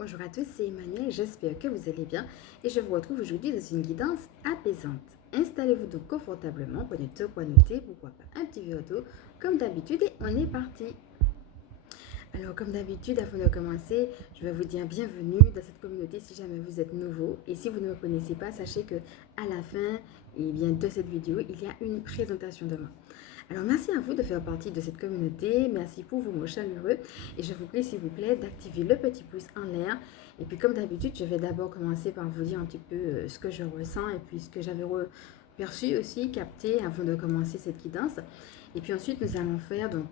Bonjour à tous, c'est Emmanuel, j'espère que vous allez bien et je vous retrouve aujourd'hui dans une guidance apaisante. Installez-vous donc confortablement, prenez de quoi noter, pourquoi pas un petit verre d'eau, comme d'habitude et on est parti. Alors comme d'habitude, avant de commencer, je vais vous dire bienvenue dans cette communauté si jamais vous êtes nouveau. Et si vous ne me connaissez pas, sachez que à la fin de cette vidéo, il y a une présentation de moi. Alors merci à vous de faire partie de cette communauté, merci pour vos mots chaleureux et je vous prie s'il vous plaît d'activer le petit pouce en l'air. Et puis comme d'habitude, je vais d'abord commencer par vous dire un petit peu ce que je ressens et puis ce que j'avais perçu aussi, capté avant de commencer cette guidance. Et puis ensuite, nous allons faire, donc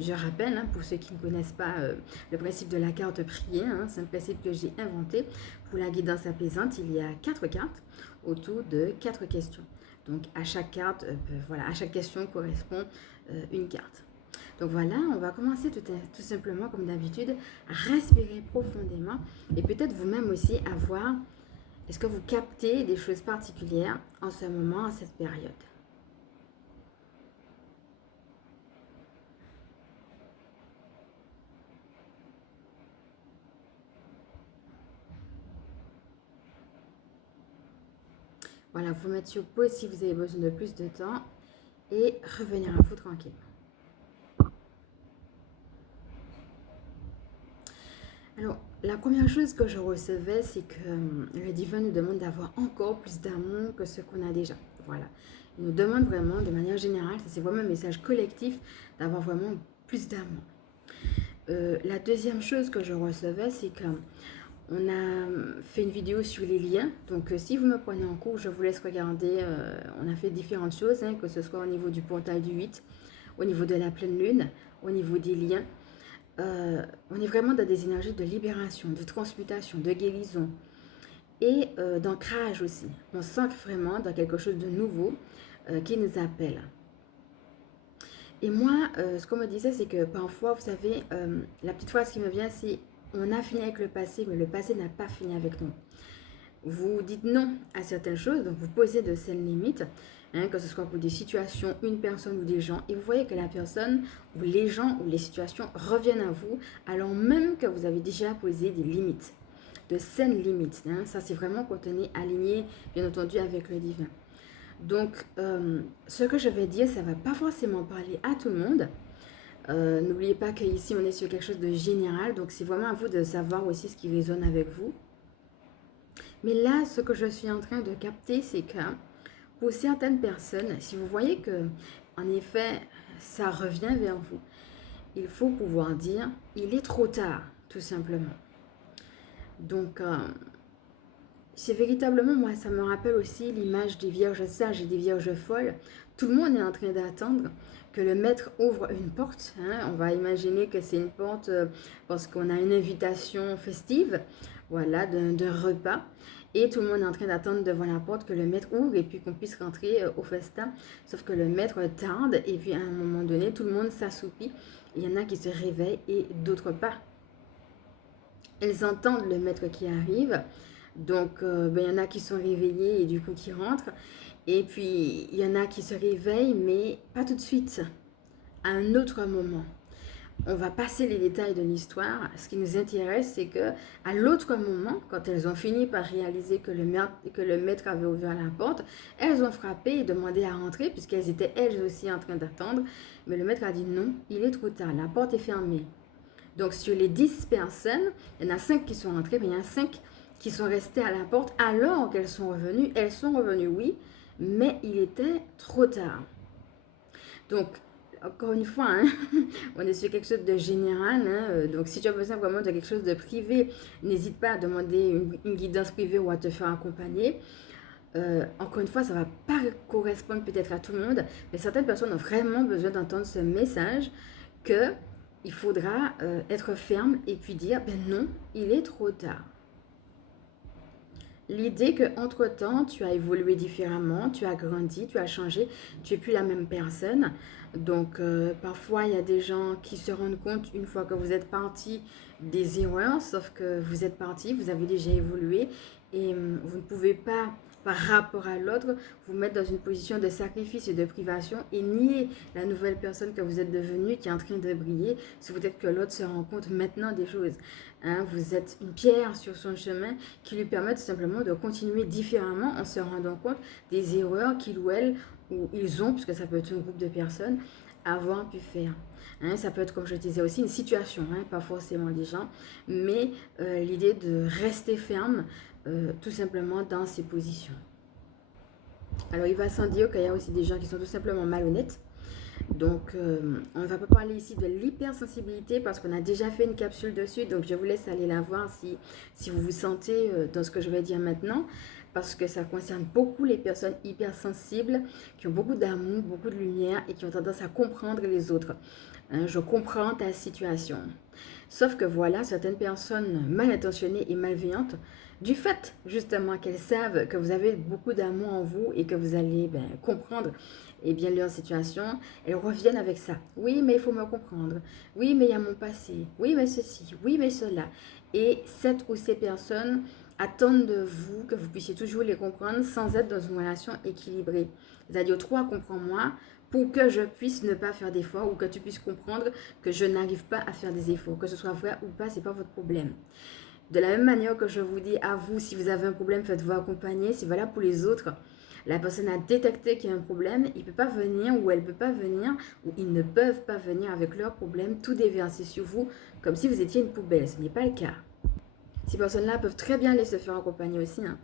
je rappelle, pour ceux qui ne connaissent pas le principe de la carte prière, c'est un principe que j'ai inventé. Pour la guidance apaisante, il y a 4 cartes autour de 4 questions. Donc à chaque carte, à chaque question correspond une carte. Donc voilà, on va commencer tout simplement comme d'habitude à respirer profondément et peut-être vous-même aussi à voir, est-ce que vous captez des choses particulières en ce moment, en cette période. Voilà, vous mettre sur pause si vous avez besoin de plus de temps et revenir à vous tranquillement. Alors, la première chose que je recevais, c'est que le divin nous demande d'avoir encore plus d'amour que ce qu'on a déjà. Voilà. Il nous demande vraiment, de manière générale, c'est vraiment un message collectif, d'avoir vraiment plus d'amour. La deuxième chose que je recevais, c'est que on a fait une vidéo sur les liens. Donc, si vous me prenez en cours, je vous laisse regarder. On a fait différentes choses, que ce soit au niveau du portail du 8, au niveau de la pleine lune, au niveau des liens. On est vraiment dans des énergies de libération, de transmutation, de guérison et d'ancrage aussi. On s'ancre vraiment dans quelque chose de nouveau qui nous appelle. Et moi, ce qu'on me disait, c'est que parfois, vous savez, la petite phrase qui me vient, c'est on a fini avec le passé, mais le passé n'a pas fini avec nous. Vous dites non à certaines choses, donc vous posez de certaines limites, que ce soit pour des situations, une personne ou des gens, et vous voyez que la personne ou les gens ou les situations reviennent à vous, alors même que vous avez déjà posé des limites, de saines limites. Ça, c'est vraiment quand on est aligné, bien entendu, avec le divin. Donc, ce que je vais dire, ça ne va pas forcément parler à tout le monde. N'oubliez pas qu'ici, on est sur quelque chose de général, donc c'est vraiment à vous de savoir aussi ce qui résonne avec vous. Mais là, ce que je suis en train de capter, c'est que pour certaines personnes, si vous voyez que, en effet, ça revient vers vous, il faut pouvoir dire, il est trop tard, tout simplement. Donc, c'est véritablement, moi, ça me rappelle aussi l'image des vierges sages et des vierges folles. Tout le monde est en train d'attendre que le maître ouvre une porte. On va imaginer que c'est une porte parce qu'on a une invitation festive, voilà, d'un repas. Et tout le monde est en train d'attendre devant la porte que le maître ouvre et puis qu'on puisse rentrer au festin. Sauf que le maître tarde et puis à un moment donné, tout le monde s'assoupit. Il y en a qui se réveillent et d'autres pas. Elles entendent le maître qui arrive. Donc, il y en a qui sont réveillés et du coup qui rentrent. Et puis, il y en a qui se réveillent, mais pas tout de suite, à un autre moment. On va passer les détails de l'histoire. Ce qui nous intéresse, c'est que à l'autre moment, quand elles ont fini par réaliser que le maître avait ouvert la porte, elles ont frappé et demandé à rentrer, puisqu'elles étaient elles aussi en train d'attendre. Mais le maître a dit non, il est trop tard, la porte est fermée. Donc, sur les 10 personnes, il y en a 5 qui sont rentrées, mais il y en a 5 qui sont restées à la porte alors qu'elles sont revenues. Elles sont revenues, oui, mais il était trop tard. Donc, encore une fois, on est sur quelque chose de général. Donc, si tu as besoin vraiment de quelque chose de privé, n'hésite pas à demander une guidance privée ou à te faire accompagner. Encore une fois, ça ne va pas correspondre peut-être à tout le monde, mais certaines personnes ont vraiment besoin d'entendre ce message que il faudra être ferme et puis dire, ben non, il est trop tard. L'idée qu'entre-temps, tu as évolué différemment, tu as grandi, tu as changé, tu n'es plus la même personne. Donc, parfois, il y a des gens qui se rendent compte, une fois que vous êtes parti, des erreurs, sauf que vous êtes parti, vous avez déjà évolué et vous ne pouvez pas par rapport à l'autre, vous mettre dans une position de sacrifice et de privation et nier la nouvelle personne que vous êtes devenue qui est en train de briller, si peut-être que l'autre se rend compte maintenant des choses. Hein, vous êtes une pierre sur son chemin qui lui permet tout simplement de continuer différemment en se rendant compte des erreurs qu'il ou elle, ou ils ont, puisque ça peut être un groupe de personnes, avoir pu faire. Hein, ça peut être, comme je disais aussi, une situation, hein, pas forcément des gens, mais l'idée de rester ferme tout simplement dans ses positions. Alors, il va sans dire qu'il y a aussi des gens qui sont tout simplement malhonnêtes. Donc, on ne va pas parler ici de l'hypersensibilité parce qu'on a déjà fait une capsule dessus. Donc, je vous laisse aller la voir si vous vous sentez dans ce que je vais dire maintenant. Parce que ça concerne beaucoup les personnes hypersensibles qui ont beaucoup d'amour, beaucoup de lumière et qui ont tendance à comprendre les autres. Hein, je comprends ta situation. Sauf que voilà, certaines personnes mal intentionnées et malveillantes, du fait justement qu'elles savent que vous avez beaucoup d'amour en vous et que vous allez comprendre leur situation, elles reviennent avec ça. Oui, mais il faut me comprendre. Oui, mais il y a mon passé. Oui, mais ceci. Oui, mais cela. Et cette ou ces personnes attendent de vous que vous puissiez toujours les comprendre sans être dans une relation équilibrée. C'est-à-dire, toi, comprends-moi pour que je puisse ne pas faire d'efforts ou que tu puisses comprendre que je n'arrive pas à faire des efforts. Que ce soit vrai ou pas, ce n'est pas votre problème. De la même manière que je vous dis à vous, si vous avez un problème, faites-vous accompagner. C'est valable pour les autres. La personne a détecté qu'il y a un problème, il ne peut pas venir ou elle ne peut pas venir ou ils ne peuvent pas venir avec leur problème, tout déverser sur vous comme si vous étiez une poubelle. Ce n'est pas le cas. Ces personnes-là peuvent très bien aller se faire accompagner aussi, hein,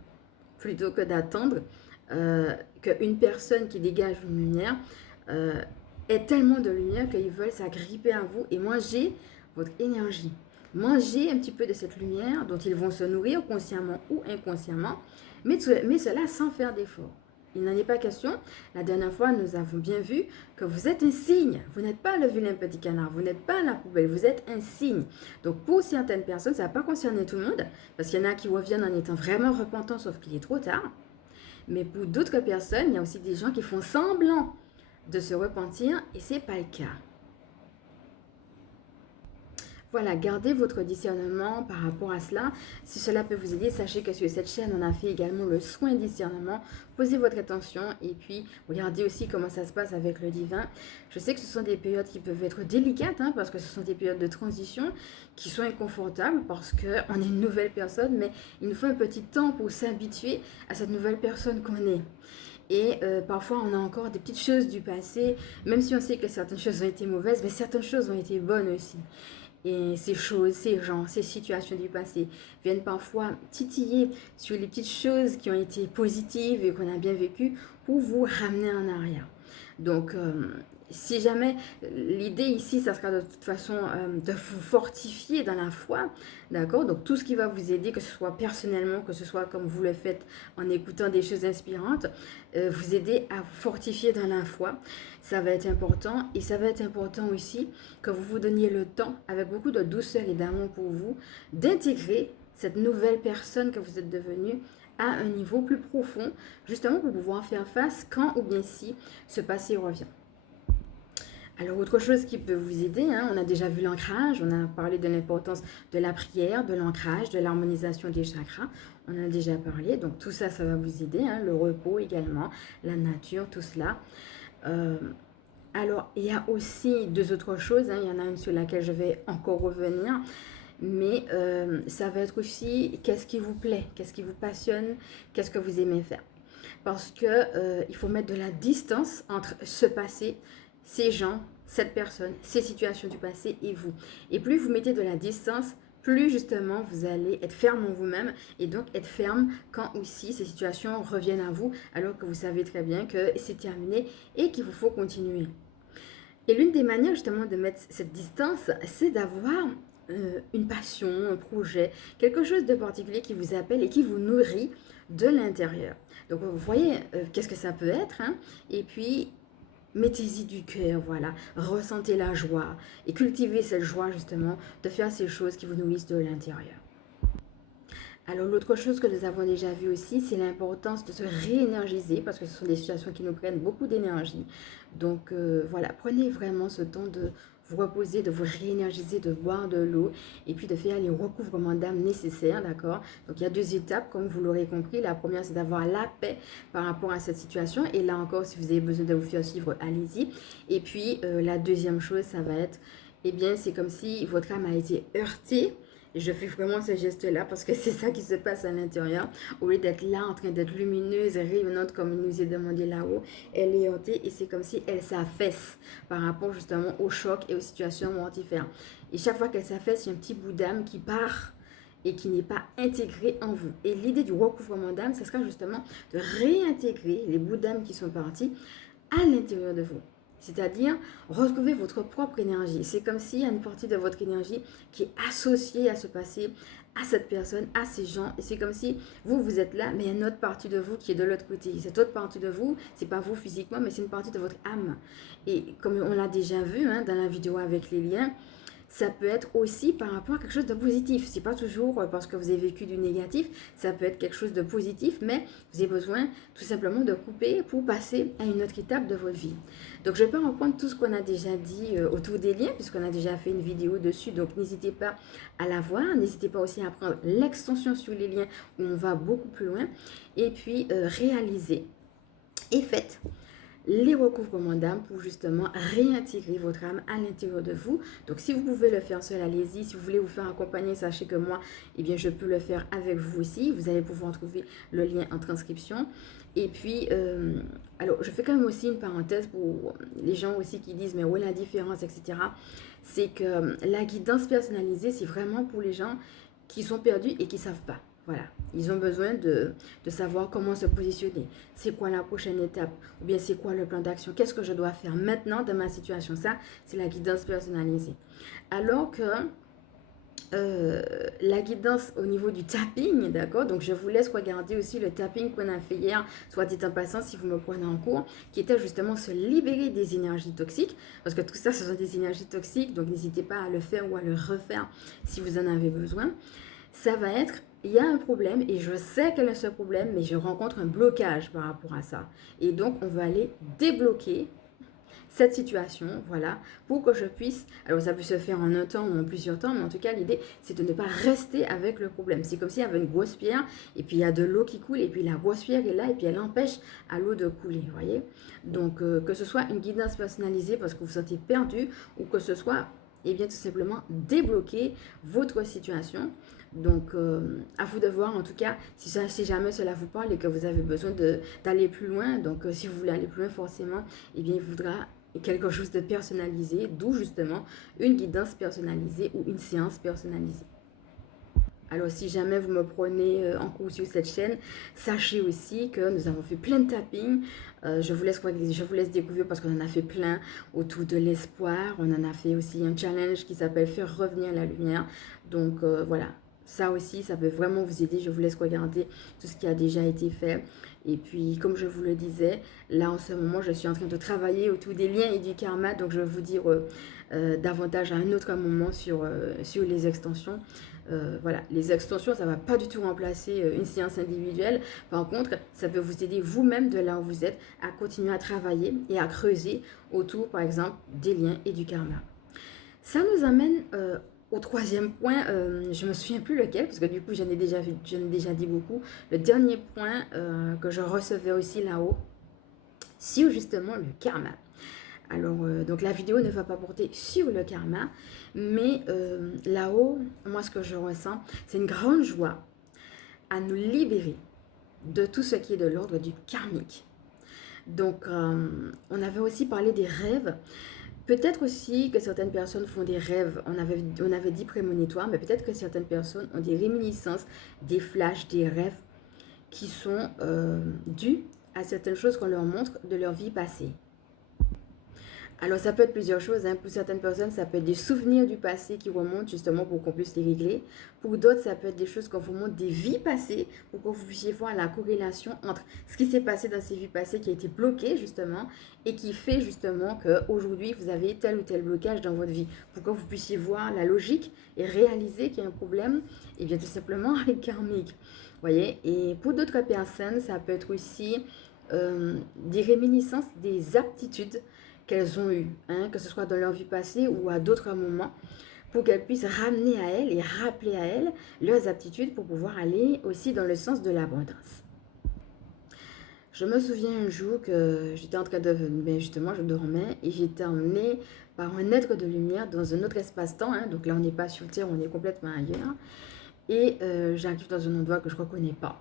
plutôt que d'attendre qu'une personne qui dégage une lumière ait tellement de lumière qu'ils veulent s'agripper à vous et manger votre énergie. Manger un petit peu de cette lumière dont ils vont se nourrir consciemment ou inconsciemment, mais cela sans faire d'effort. Il n'en est pas question. La dernière fois, nous avons bien vu que vous êtes un signe. Vous n'êtes pas le vilain petit canard. Vous n'êtes pas la poubelle. Vous êtes un signe. Donc, pour certaines personnes, ça ne va pas concerner tout le monde. Parce qu'il y en a qui reviennent en étant vraiment repentants, sauf qu'il est trop tard. Mais pour d'autres personnes, il y a aussi des gens qui font semblant de se repentir et ce n'est pas le cas. Voilà, gardez votre discernement par rapport à cela. Si cela peut vous aider, sachez que sur cette chaîne, on a fait également le soin discernement. Posez votre attention et puis regardez aussi comment ça se passe avec le divin. Je sais que ce sont des périodes qui peuvent être délicates, hein, parce que ce sont des périodes de transition qui sont inconfortables parce qu'on est une nouvelle personne, mais il nous faut un petit temps pour s'habituer à cette nouvelle personne qu'on est. Et parfois, on a encore des petites choses du passé, même si on sait que certaines choses ont été mauvaises, mais certaines choses ont été bonnes aussi. Et ces choses, ces gens, ces situations du passé viennent parfois titiller sur les petites choses qui ont été positives et qu'on a bien vécues pour vous ramener en arrière. Donc, si jamais l'idée ici, ça sera de toute façon de vous fortifier dans la foi, d'accord? Donc tout ce qui va vous aider, que ce soit personnellement, que ce soit comme vous le faites en écoutant des choses inspirantes, vous aider à vous fortifier dans la foi, ça va être important. Et ça va être important aussi que vous vous donniez le temps, avec beaucoup de douceur et d'amour pour vous, d'intégrer cette nouvelle personne que vous êtes devenue à un niveau plus profond, justement pour pouvoir faire face quand ou bien si ce passé revient. Alors, autre chose qui peut vous aider, hein, on a déjà vu l'ancrage, on a parlé de l'importance de la prière, de l'ancrage, de l'harmonisation des chakras, on en a déjà parlé, donc tout ça, ça va vous aider, hein, le repos également, la nature, tout cela. Alors, il y a aussi deux autres choses, hein, il y en a une sur laquelle je vais encore revenir, mais ça va être aussi qu'est-ce qui vous plaît, qu'est-ce qui vous passionne, qu'est-ce que vous aimez faire. Parce que il faut mettre de la distance entre ce passé, ces gens, cette personne, ces situations du passé et vous. Et plus vous mettez de la distance, plus justement vous allez être ferme en vous-même et donc être ferme quand aussi ces situations reviennent à vous alors que vous savez très bien que c'est terminé et qu'il vous faut continuer. Et l'une des manières justement de mettre cette distance, c'est d'avoir une passion, un projet, quelque chose de particulier qui vous appelle et qui vous nourrit de l'intérieur. Donc vous voyez qu'est-ce que ça peut être, hein? Et puis mettez-y du cœur, voilà, ressentez la joie et cultivez cette joie justement de faire ces choses qui vous nourrissent de l'intérieur. Alors l'autre chose que nous avons déjà vu aussi, c'est l'importance de se réénergiser parce que ce sont des situations qui nous prennent beaucoup d'énergie. Donc voilà, prenez vraiment ce temps de vous reposer, de vous réénergiser, de boire de l'eau et puis de faire les recouvrements d'âme nécessaires, d'accord? Donc il y a 2 étapes, comme vous l'aurez compris. La première, c'est d'avoir la paix par rapport à cette situation. Et là encore, si vous avez besoin de vous faire suivre, allez-y. Et puis la deuxième chose, ça va être, eh bien, c'est comme si votre âme a été heurtée. Je fais vraiment ce geste-là parce que c'est ça qui se passe à l'intérieur. Au lieu d'être là, en train d'être lumineuse et rayonnante comme il nous est demandé là-haut, elle est heurtée et c'est comme si elle s'affaisse par rapport justement au choc et aux situations mortifères. Et chaque fois qu'elle s'affaisse, il y a un petit bout d'âme qui part et qui n'est pas intégré en vous. Et l'idée du recouvrement d'âme, ce sera justement de réintégrer les bouts d'âme qui sont partis à l'intérieur de vous. C'est-à-dire retrouver votre propre énergie. C'est comme s'il y a une partie de votre énergie qui est associée à ce passé, à cette personne, à ces gens. Et c'est comme si vous êtes là, mais il y a une autre partie de vous qui est de l'autre côté. Cette autre partie de vous, c'est pas vous physiquement, mais c'est une partie de votre âme. Et comme on l'a déjà vu dans la vidéo avec les liens, ça peut être aussi par rapport à quelque chose de positif. C'est pas toujours parce que vous avez vécu du négatif, ça peut être quelque chose de positif, mais vous avez besoin tout simplement de couper pour passer à une autre étape de votre vie. Donc je vais pas reprendre tout ce qu'on a déjà dit autour des liens, puisqu'on a déjà fait une vidéo dessus, donc n'hésitez pas à la voir. N'hésitez pas aussi à prendre l'extension sur les liens où on va beaucoup plus loin. Et puis réaliser et faites les recouvrements d'âme pour justement réintégrer votre âme à l'intérieur de vous. Donc si vous pouvez le faire seul, allez-y. Si vous voulez vous faire accompagner, sachez que moi, eh bien, je peux le faire avec vous aussi. Vous allez pouvoir trouver le lien en transcription. Et puis, alors je fais quand même aussi une parenthèse pour les gens aussi qui disent mais où est la différence, etc. C'est que la guidance personnalisée, c'est vraiment pour les gens qui sont perdus et qui ne savent pas. Voilà, ils ont besoin de savoir comment se positionner. C'est quoi la prochaine étape? Ou bien c'est quoi le plan d'action? Qu'est-ce que je dois faire maintenant dans ma situation? Ça, c'est la guidance personnalisée. Alors que la guidance au niveau du tapping, d'accord? Donc je vous laisse regarder aussi le tapping qu'on a fait hier, soit dit en passant si vous me prenez en cours, qui était justement se libérer des énergies toxiques, parce que tout ça, ce sont des énergies toxiques, donc n'hésitez pas à le faire ou à le refaire si vous en avez besoin. Ça va être, il y a un problème et je sais quel est ce problème, mais je rencontre un blocage par rapport à ça. Et donc, on va aller débloquer cette situation, voilà, pour que je puisse, alors ça peut se faire en un temps ou en plusieurs temps, mais en tout cas, l'idée, c'est de ne pas rester avec le problème. C'est comme s'il y avait une grosse pierre et puis il y a de l'eau qui coule et puis la grosse pierre est là et puis elle empêche à l'eau de couler, vous voyez. Donc, que ce soit une guidance personnalisée parce que vous vous sentez perdu ou que ce soit, eh bien, tout simplement débloquer votre situation. Donc, à vous de voir, en tout cas, si jamais cela vous parle et que vous avez besoin d'aller plus loin. Donc, si vous voulez aller plus loin, forcément, eh bien, il faudra quelque chose de personnalisé, d'où justement une guidance personnalisée ou une séance personnalisée. Alors, si jamais vous me prenez en cours sur cette chaîne, sachez aussi que nous avons fait plein de tapping. Je vous laisse découvrir parce qu'on en a fait plein autour de l'espoir. On en a fait aussi un challenge qui s'appelle Faire revenir la lumière. Donc, voilà. Ça aussi, ça peut vraiment vous aider. Je vous laisse regarder tout ce qui a déjà été fait. Et puis, comme je vous le disais, là, en ce moment, je suis en train de travailler autour des liens et du karma. Donc, je vais vous dire davantage à un autre moment sur les extensions. Voilà, les extensions, ça ne va pas du tout remplacer une séance individuelle. Par contre, ça peut vous aider vous-même de là où vous êtes à continuer à travailler et à creuser autour, par exemple, des liens et du karma. Ça nous amène au troisième point, je ne me souviens plus lequel, parce que du coup, j'en ai déjà dit beaucoup. Le dernier point que je recevais aussi là-haut, sur justement le karma. Alors, donc la vidéo ne va pas porter sur le karma, mais là-haut, moi, ce que je ressens, c'est une grande joie à nous libérer de tout ce qui est de l'ordre du karmique. Donc, on avait aussi parlé des rêves. Peut-être aussi que certaines personnes font des rêves, on avait dit prémonitoires, mais peut-être que certaines personnes ont des réminiscences, des flashs, des rêves qui sont dus à certaines choses qu'on leur montre de leur vie passée. Alors, ça peut être plusieurs choses. Pour certaines personnes, ça peut être des souvenirs du passé qui remontent justement pour qu'on puisse les régler. Pour d'autres, ça peut être des choses qu'on vous montre des vies passées pour que vous puissiez voir la corrélation entre ce qui s'est passé dans ces vies passées qui a été bloqué justement et qui fait justement qu'aujourd'hui, vous avez tel ou tel blocage dans votre vie. Pour que vous puissiez voir la logique et réaliser qu'il y a un problème, et bien tout simplement avec karmique. Vous voyez? Et pour d'autres personnes, ça peut être aussi des réminiscences des aptitudes qu'elles ont eues, hein, que ce soit dans leur vie passée ou à d'autres moments, pour qu'elles puissent ramener à elles et rappeler à elles leurs aptitudes pour pouvoir aller aussi dans le sens de l'abondance. Je me souviens un jour que j'étais en train de... Ben justement, je dormais et j'étais emmenée par un être de lumière dans un autre espace-temps. Hein, donc là, on n'est pas sur Terre, on est complètement ailleurs. Et j'arrive dans un endroit que je ne reconnais pas.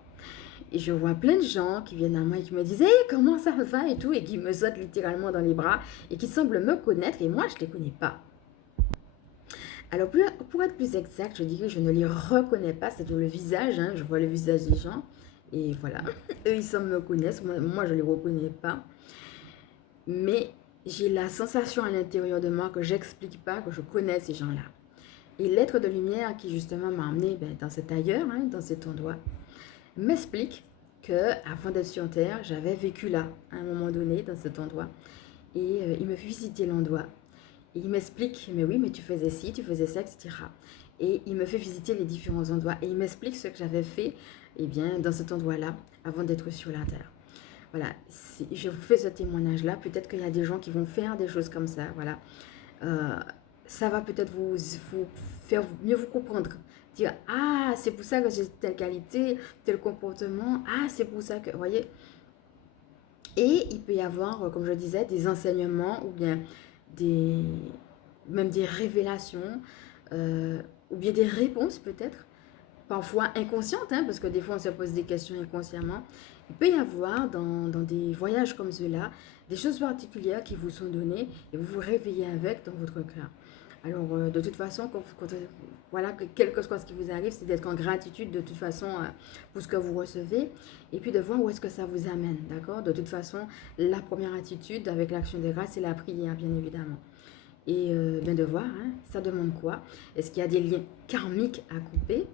Et je vois plein de gens qui viennent à moi et qui me disent hey, comment ça va et tout, et qui me sautent littéralement dans les bras et qui semblent me connaître et moi, je ne les connais pas. Alors, pour être plus exact, je dirais que je ne les reconnais pas, c'est le visage, hein, je vois le visage des gens. Et voilà, eux, ils semblent me connaître, moi je ne les reconnais pas. Mais j'ai la sensation à l'intérieur de moi que j'explique pas, que je connais ces gens-là. Et l'être de lumière qui justement m'a emmené dans cet ailleurs, hein, dans cet endroit, m'explique que avant d'être sur Terre, j'avais vécu là, à un moment donné, dans cet endroit. Et il me fait visiter l'endroit. Et il m'explique, mais oui, mais tu faisais ci, tu faisais ça, etc. Et il me fait visiter les différents endroits. Et il m'explique ce que j'avais fait dans cet endroit-là, avant d'être sur la Terre. Voilà, si je vous fais ce témoignage-là, peut-être qu'il y a des gens qui vont faire des choses comme ça, voilà. Ça va peut-être vous faire mieux vous comprendre. Dire, ah, c'est pour ça que j'ai telle qualité, tel comportement, ah, c'est pour ça que, vous voyez. Et il peut y avoir, comme je disais, des enseignements ou bien même des révélations ou bien des réponses peut-être, parfois inconscientes, hein, parce que des fois on se pose des questions inconsciemment. Il peut y avoir dans des voyages comme ceux-là, des choses particulières qui vous sont données et vous vous réveillez avec dans votre cœur. Alors, de toute façon, voilà, quel que soit ce qui vous arrive, c'est d'être en gratitude de toute façon pour ce que vous recevez et puis de voir où est-ce que ça vous amène, d'accord? De toute façon, la première attitude avec l'action de grâce, c'est la prière, bien évidemment. Et bien de voir, hein, ça demande quoi? Est-ce qu'il y a des liens karmiques à couper?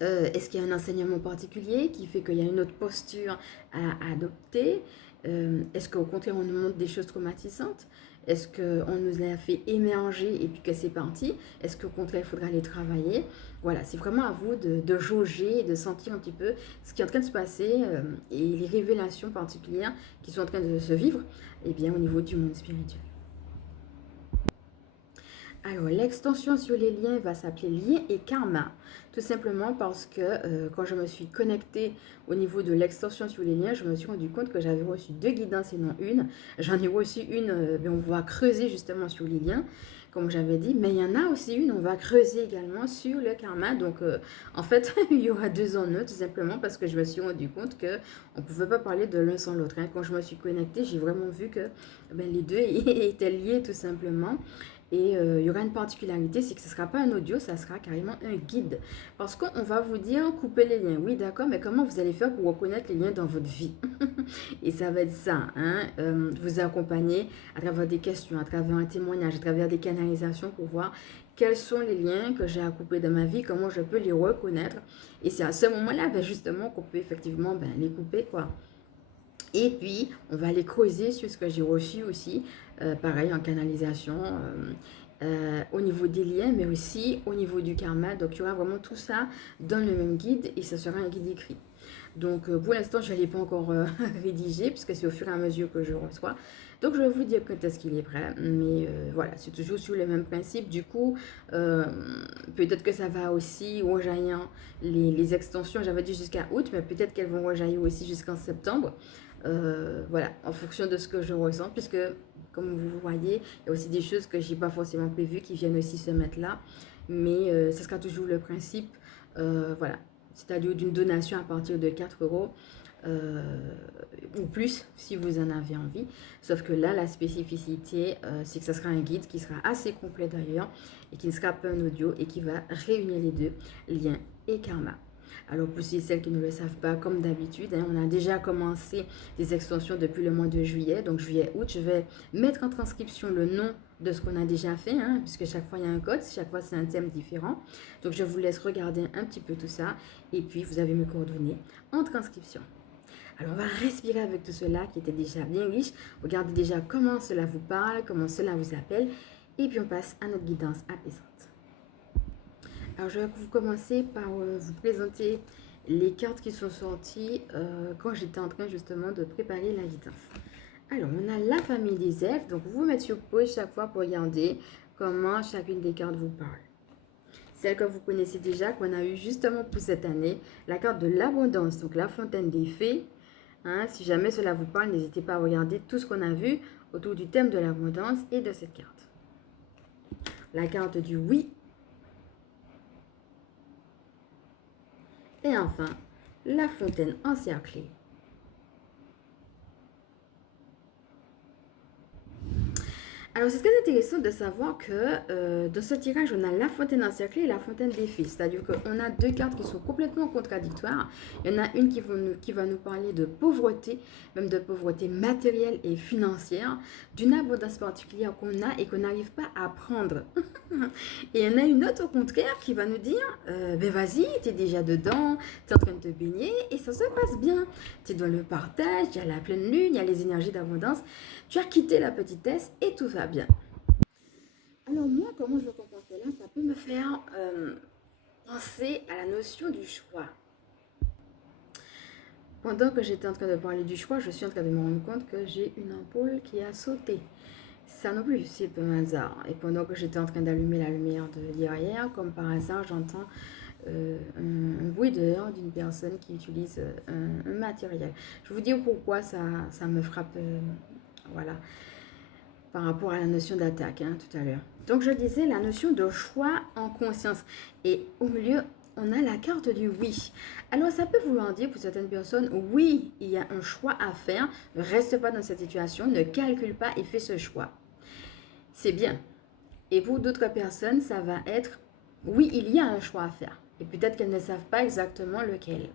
Est-ce qu'il y a un enseignement particulier qui fait qu'il y a une autre posture à adopter? Est-ce qu'au contraire, on nous montre des choses traumatisantes? Est-ce qu'on nous a fait émerger et puis que c'est parti? Est-ce qu'au contraire, il faudra les travailler? Voilà, c'est vraiment à vous de jauger et de sentir un petit peu ce qui est en train de se passer et les révélations particulières qui sont en train de se vivre au niveau du monde spirituel. Alors, l'extension sur les liens va s'appeler lien et karma. Tout simplement parce que quand je me suis connectée au niveau de l'extension sur les liens, je me suis rendu compte que j'avais reçu 2 guidances et non une. J'en ai reçu une, on va creuser justement sur les liens, comme j'avais dit. Mais il y en a aussi une, on va creuser également sur le karma. Donc, en fait, il y aura 2 en un, tout simplement parce que je me suis rendu compte qu'on ne pouvait pas parler de l'un sans l'autre. Hein. Quand je me suis connectée, j'ai vraiment vu que les deux étaient liés tout simplement. Et il y aura une particularité, c'est que ce ne sera pas un audio, ça sera carrément un guide. Parce qu'on va vous dire, couper les liens. Oui, d'accord, mais comment vous allez faire pour reconnaître les liens dans votre vie? Et ça va être ça, hein, vous accompagner à travers des questions, à travers un témoignage, à travers des canalisations pour voir quels sont les liens que j'ai à couper dans ma vie, comment je peux les reconnaître. Et c'est à ce moment-là, justement, qu'on peut effectivement les couper, quoi. Et puis, on va aller creuser sur ce que j'ai reçu aussi, pareil en canalisation, au niveau des liens, mais aussi au niveau du karma. Donc, il y aura vraiment tout ça dans le même guide et ce sera un guide écrit. Donc, pour l'instant, je ne l'ai pas encore rédigé puisque c'est au fur et à mesure que je reçois. Donc, je vais vous dire quand est-ce qu'il est prêt. Mais voilà, c'est toujours sur le même principe. Du coup, peut-être que ça va aussi rejaillir les extensions. J'avais dit jusqu'à août, mais peut-être qu'elles vont rejaillir aussi jusqu'en septembre. Voilà, en fonction de ce que je ressens, puisque comme vous voyez, il y a aussi des choses que j'ai pas forcément prévues qui viennent aussi se mettre là, mais ce sera toujours le principe, voilà, c'est-à-dire d'une donation à partir de 4 euros ou plus si vous en avez envie, sauf que là la spécificité c'est que ce sera un guide qui sera assez complet d'ailleurs et qui ne sera pas un audio et qui va réunir les deux, liens et karma. Alors pour celles qui ne le savent pas, comme d'habitude, hein, on a déjà commencé des extensions depuis le mois de juillet, donc juillet-août. Je vais mettre en transcription le nom de ce qu'on a déjà fait, hein, puisque chaque fois il y a un code, chaque fois c'est un thème différent. Donc je vous laisse regarder un petit peu tout ça, et puis vous avez mes coordonnées en transcription. Alors on va respirer avec tout cela qui était déjà bien riche. Regardez déjà comment cela vous parle, comment cela vous appelle, et puis on passe à notre guidance apaisante. Alors, je vais vous commencer par vous présenter les cartes qui sont sorties quand j'étais en train justement de préparer la guidance. Alors, on a la famille des elfes. Donc, vous mettez sur pause chaque fois pour regarder comment chacune des cartes vous parle. Celle que vous connaissez déjà, qu'on a eu justement pour cette année, la carte de l'abondance, donc la fontaine des fées. Hein, si jamais cela vous parle, n'hésitez pas à regarder tout ce qu'on a vu autour du thème de l'abondance et de cette carte. La carte du oui. Et enfin, la fontaine encerclée. Alors, c'est très intéressant de savoir que dans ce tirage, on a la fontaine encerclée et la fontaine des fées. C'est-à-dire qu'on a deux cartes qui sont complètement contradictoires. Il y en a une qui va nous parler de pauvreté, même de pauvreté matérielle et financière, d'une abondance particulière qu'on a et qu'on n'arrive pas à prendre. Et il y en a une autre au contraire qui va nous dire, ben vas-y, tu es déjà dedans, tu es en train de te baigner et ça se passe bien. Tu es dans le partage, il y a la pleine lune, il y a les énergies d'abondance. Tu as quitté la petitesse et tout va bien. Alors moi, comment je le comprends cela? Ça peut me faire penser à la notion du choix. Pendant que j'étais en train de parler du choix, je suis en train de me rendre compte que j'ai une ampoule qui a sauté. Ça non plus, c'est un hasard. Et pendant que j'étais en train d'allumer la lumière de derrière, comme par hasard, j'entends un bruit dehors d'une personne qui utilise un matériel. Je vais vous dire pourquoi ça me frappe. Voilà, par rapport à la notion d'attaque tout à l'heure. Donc je disais la notion de choix en conscience. Et au milieu, on a la carte du oui. Alors ça peut vouloir dire pour certaines personnes, oui, il y a un choix à faire. Ne reste pas dans cette situation, ne calcule pas et fais ce choix. C'est bien. Et pour d'autres personnes, ça va être, oui, il y a un choix à faire. Et peut-être qu'elles ne savent pas exactement lequel.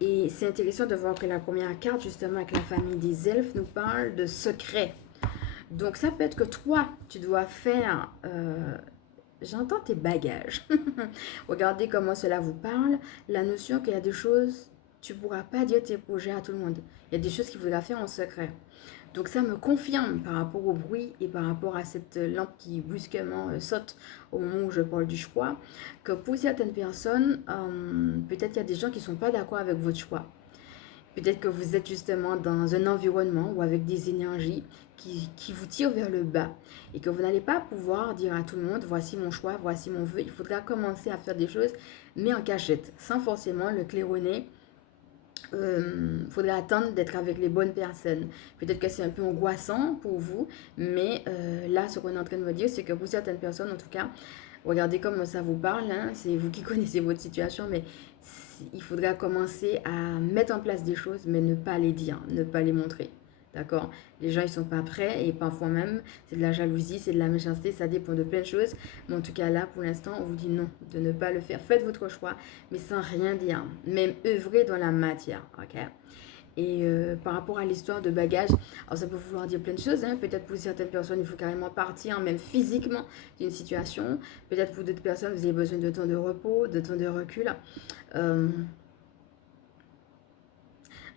Et c'est intéressant de voir que la première carte, justement, avec la famille des elfes, nous parle de secret. Donc, ça peut être que toi, tu dois faire... j'entends tes bagages. Regardez comment cela vous parle. La notion qu'il y a des choses, tu ne pourras pas dire tes projets à tout le monde. Il y a des choses qu'il faudra faire en secret. Donc ça me confirme par rapport au bruit et par rapport à cette lampe qui brusquement saute au moment où je parle du choix, que pour certaines personnes, peut-être qu'il y a des gens qui ne sont pas d'accord avec votre choix. Peut-être que vous êtes justement dans un environnement ou avec des énergies qui vous tirent vers le bas et que vous n'allez pas pouvoir dire à tout le monde, voici mon choix, voici mon vœu. Il faudra commencer à faire des choses, mais en cachette, sans forcément le claironner. Faudrait attendre d'être avec les bonnes personnes. Peut-être que c'est un peu angoissant pour vous, mais là, ce qu'on est en train de me dire, c'est que pour certaines personnes, en tout cas, regardez comment ça vous parle, c'est vous qui connaissez votre situation, mais il faudra commencer à mettre en place des choses, mais ne pas les dire, ne pas les montrer. D'accord? Les gens, ils sont pas prêts et parfois même, c'est de la jalousie, c'est de la méchanceté, ça dépend de plein de choses. Mais en tout cas, là, pour l'instant, on vous dit non, de ne pas le faire. Faites votre choix, mais sans rien dire. Même œuvrer dans la matière, ok? Et par rapport à l'histoire de bagages, alors ça peut vouloir dire plein de choses. Peut-être pour certaines personnes, il faut carrément partir, même physiquement, d'une situation. Peut-être pour d'autres personnes, vous avez besoin de temps de repos, de temps de recul. En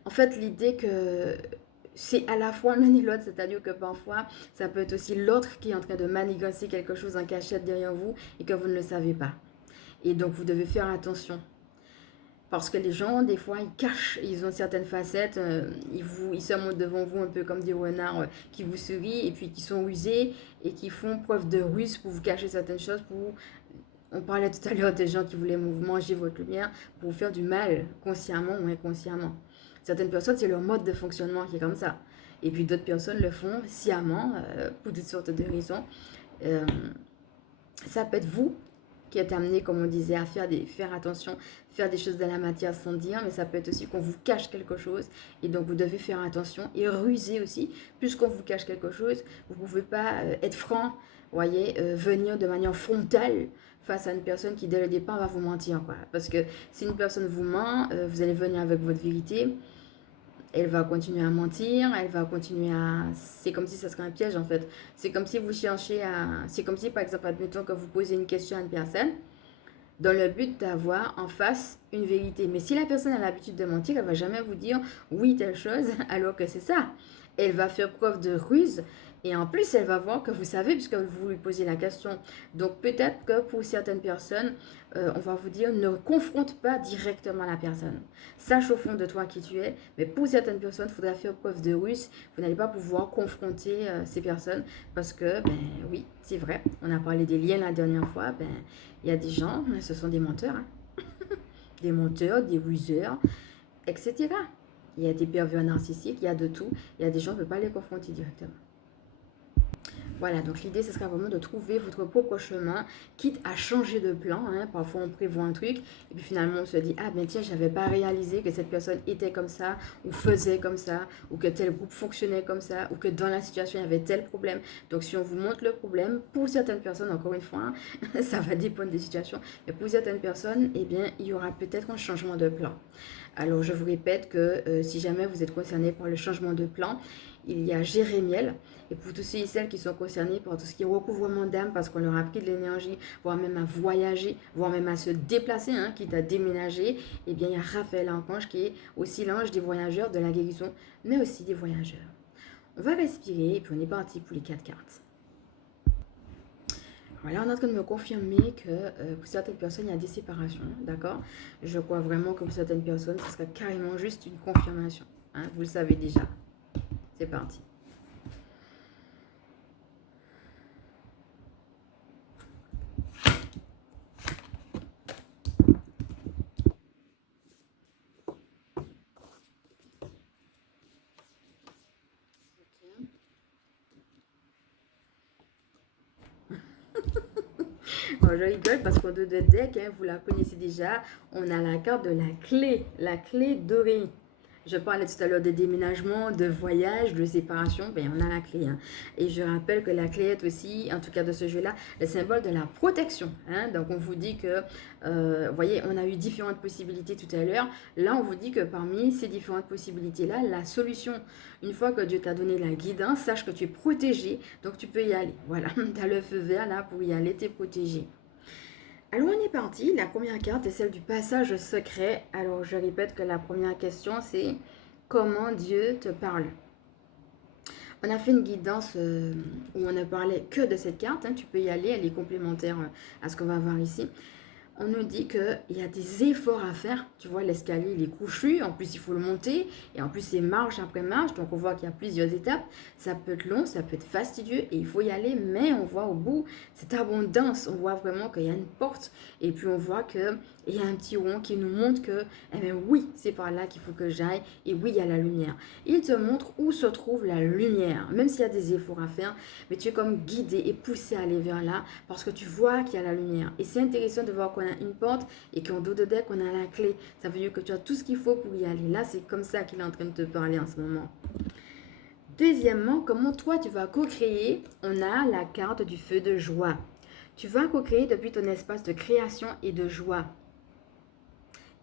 fait, l'idée que c'est à la fois l'un et l'autre, c'est-à-dire que parfois, ça peut être aussi l'autre qui est en train de manigancer quelque chose en cachette derrière vous et que vous ne le savez pas. Et donc, vous devez faire attention. Parce que les gens, des fois, ils cachent, ils ont certaines facettes, ils se montrent devant vous un peu comme des renards qui vous sourient et puis qui sont rusés et qui font preuve de ruse pour vous cacher certaines choses. On parlait tout à l'heure des gens qui voulaient manger votre lumière pour vous faire du mal, consciemment ou inconsciemment. Certaines personnes, c'est leur mode de fonctionnement qui est comme ça. Et puis d'autres personnes le font sciemment, pour toutes sortes de raisons. Ça peut être vous qui êtes amené, comme on disait, à faire attention, faire des choses dans la matière sans dire, mais ça peut être aussi qu'on vous cache quelque chose. Et donc, vous devez faire attention et ruser aussi. Puisqu'on vous cache quelque chose, vous ne pouvez pas être franc, voyez, venir de manière frontale face à une personne qui, dès le départ, va vous mentir, quoi. Parce que si une personne vous ment, vous allez venir avec votre vérité. Elle va continuer à mentir, elle va continuer à... C'est comme si ça serait un piège, en fait. C'est comme si vous cherchez à... C'est comme si, par exemple, admettons que vous posez une question à une personne dans le but d'avoir en face une vérité. Mais si la personne a l'habitude de mentir, elle ne va jamais vous dire « oui, telle chose », alors que c'est ça. Elle va faire preuve de ruse Et en plus, elle va voir que vous savez, puisque vous lui posez la question. Donc peut-être que pour certaines personnes, on va vous dire, ne confronte pas directement la personne. Sache au fond de toi qui tu es. Mais pour certaines personnes, il faudra faire preuve de ruse. Vous n'allez pas pouvoir confronter ces personnes. Parce que, ben oui, c'est vrai. On a parlé des liens la dernière fois. Ben, il y a des gens, ce sont des menteurs. Hein. Des menteurs, des ruseurs, etc. Il y a des pervers narcissiques, il y a de tout. Il y a des gens, on ne peut pas les confronter directement. Voilà, donc l'idée, ce sera vraiment de trouver votre propre chemin, quitte à changer de plan. Hein. Parfois, on prévoit un truc, et puis finalement, on se dit, ah ben tiens, j'avais pas réalisé que cette personne était comme ça, ou faisait comme ça, ou que tel groupe fonctionnait comme ça, ou que dans la situation, il y avait tel problème. Donc, si on vous montre le problème, pour certaines personnes, encore une fois, ça va dépendre des situations, mais pour certaines personnes, eh bien, il y aura peut-être un changement de plan. Alors, je vous répète que si jamais vous êtes concerné par le changement de plan, il y a Jérémiel. Et pour tous ceux et celles qui sont concernés par tout ce qui est recouvrement d'âme, parce qu'on leur a pris de l'énergie, voire même à voyager, voire même à se déplacer, hein, quitte à déménager, eh bien, il y a Raphaël Archange qui est aussi l'ange des voyageurs, de la guérison, mais aussi des voyageurs. On va respirer et puis on est parti pour les 4 cartes. Voilà, on est en train de me confirmer que pour certaines personnes, il y a des séparations, d'accord? Je crois vraiment que pour certaines personnes, ce sera carrément juste une confirmation. Hein, vous le savez déjà. C'est parti. Alors, je rigole parce qu'au dos de deck, hein, vous la connaissez déjà, on a la carte de la clé dorée. Je parlais tout à l'heure de déménagement, de voyage, de séparation, ben on a la clé. Hein. Et je rappelle que la clé est aussi, en tout cas de ce jeu-là, le symbole de la protection. Hein. Donc on vous dit que, vous voyez, on a eu différentes possibilités tout à l'heure. Là, on vous dit que parmi ces différentes possibilités-là, la solution, une fois que Dieu t'a donné la guidance, sache que tu es protégé, donc tu peux y aller. Voilà, tu as le feu vert là pour y aller, tu es protégé. Alors on est parti, la première carte est celle du passage secret. Alors je répète que la première question c'est comment Dieu te parle. On a fait une guidance où on a parlé que de cette carte, hein. Tu peux y aller, elle est complémentaire à ce qu'on va voir ici. On nous dit qu'il y a des efforts à faire. Tu vois, l'escalier, il est couchu. En plus, il faut le monter. Et en plus, c'est marche après marche. Donc, on voit qu'il y a plusieurs étapes. Ça peut être long, ça peut être fastidieux. Et il faut y aller. Mais on voit au bout cette abondance. On voit vraiment qu'il y a une porte. Et puis, on voit qu'il y a un petit rond qui nous montre que, eh bien, oui, c'est par là qu'il faut que j'aille. Et oui, il y a la lumière. Il te montre où se trouve la lumière. Même s'il y a des efforts à faire. Mais tu es comme guidé et poussé à aller vers là. Parce que tu vois qu'il y a la lumière. Et c'est intéressant de voir qu'on a une porte et qu'en dos de deck, on a la clé. Ça veut dire que tu as tout ce qu'il faut pour y aller. Là, c'est comme ça qu'il est en train de te parler en ce moment. Deuxièmement, comment toi, tu vas co-créer? On a la carte du feu de joie. Tu vas co-créer depuis ton espace de création et de joie.